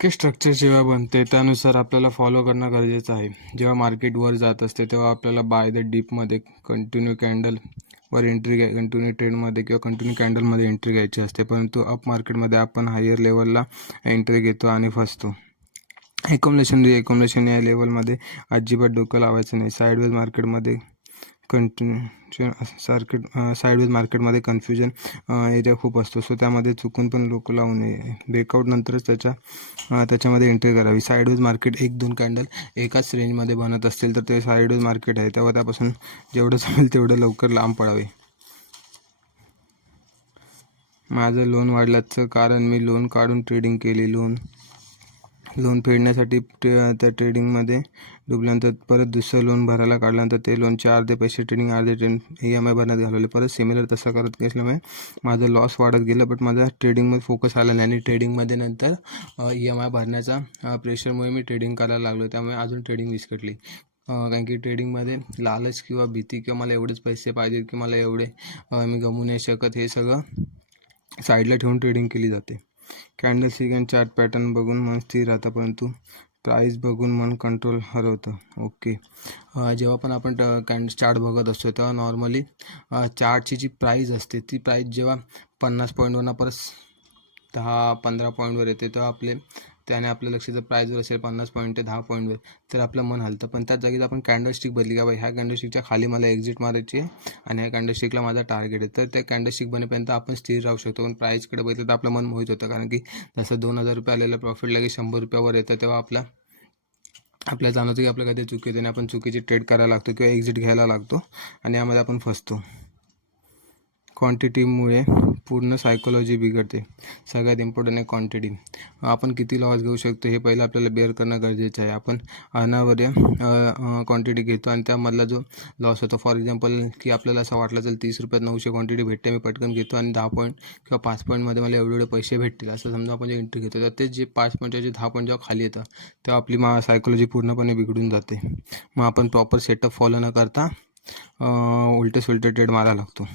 Market structure जेव्हा बनते त्यानुसार आपल्याला फॉलो करणं गरजेचं आहे. जेव्हा मार्केट वर जात असते तेव्हा आपल्याला बाय द डीपमध्ये कंटिन्यू कॅन्डलवर कंटिन्यू ट्रेडमध्ये किंवा कंटिन्यू कॅन्डलमध्ये एंट्री घ्यायची असते. परंतु अप मार्केटमध्ये आपण हायर लेवलला एंट्री घेतो आणि फसतो. एकमलेशन या लेवलमध्ये अजिबात डोकं लावायचं नाही. साईडवेज मार्केटमध्ये कन्फ्युजन एरिया खूप असतो. सो त्यामध्ये चुकून पण लोक लावू नये. ब्रेकआउट नंतरच त्याच्यामध्ये एंट्री करावी. साईडवेज मार्केट 1-2 कॅन्डल एकाच रेंजमध्ये बनत असतील तर ते साईडवेज मार्केट आहे. तेव्हा त्यापासून जेवढं जमेल तेवढं लवकर लांब पडावे. माझं लोन वाढल्याचं कारण मी लोन काढून ट्रेडिंग केली. लोन फेडण्यासाठी त्या ट्रेडिंगमध्ये डुबल्यानंतर परत दुसरं लोन भरायला काढल्यानंतर ते लोनचे अर्धे पैसे ट्रेडिंग अर्धे EMI भरण्यात घालवले. परत सिमिलर तसं करत असल्यामुळे माझं लॉस वाढत गेलं. बट माझा ट्रेडिंगमध्ये फोकस आला नाही आणि ट्रेडिंगमध्ये नंतर EMI भरण्याचा प्रेशरमुळे मी ट्रेडिंग करायला लागलो. त्यामुळे अजून ट्रेडिंग विस्कटली. कारण की ट्रेडिंगमध्ये लालच किंवा भीती किंवा मला एवढेच पैसे पाहिजेत की मला एवढे मी गमवू नाही शकत, हे सगळं साईडला ठेवून ट्रेडिंग केली जाते. कॅन्डलस्टिक अँड चार्ट पॅटर्न बघून मन स्थिर राहतं, परंतु प्राईस बघून मन कंट्रोल हरवतं. ओके, जेव्हा पण आपण चार्ट बघत असतो तेव्हा नॉर्मली चार्टची जी प्राईस असते ती प्राईस जेव्हा 50 पॉईंटवरनं परत 10-15 पॉईंटवर येते तेव्हा त्याने आपल्या लक्ष जर प्राईजवर असेल 50 पॉईंट ते 10 पॉईंटवर तर आपलं मन हलतं. पण त्याच जागेत आपण कॅन्डलस्टिक बदली का ह्या कॅन्डलस्टिकच्या खाली मला एक्झिट मारायची आहे आणि ह्या कॅन्डलस्टिकला माझा टार्गेट आहे, तर त्या कॅन्डलस्टिक बनेपर्यंत आपण स्थिर राहू शकतो. पण प्राईसकडे बघितलं तर आपलं मन मोहित होतं. कारण की जसं 2000 रुपये आलेलं प्रॉफिट लगेच 100 रुपयावर येतं तेव्हा आपल्याला जाणवतं की आपल्या काहीतरी चुकीचं आणि आपण चुकीची ट्रेड करायला लागतो किंवा एक्झिट घ्यायला लागतो आणि यामध्ये आपण फसतो. क्वांटिटीमुळे पूर्ण सायकोलॉजी बिघडते. सगळ्यात इम्पॉर्टंट आहे क्वांटिटी. आपण किती लॉस घेऊ शकतो हे पहिलं आपल्याला बेअर करणं गरजेचं आहे. आपण अनावर्य क्वांटिटी घेतो आणि त्यामधला जो लॉस होतो, फॉर एक्झाम्पल की आपल्याला असं वाटलं चल 30 रुपयात 900 क्वांटिटी भेटते, मी पटकन घेतो आणि 10 पॉईंट किंवा 5 पॉईंटमध्ये मला एवढे पैसे भेटतील असं समजा आपण जे एंट्री घेतो, तर तेच जे 5 पॉईंटचे 10 पॉईंट जेव्हा खाली येतं तेव्हा आपली सायकोलॉजी पूर्णपणे बिघडून जाते. मग आपण प्रॉपर सेटअप फॉलो न करता उलटे सुलटे ट्रेड मारायला लागतो.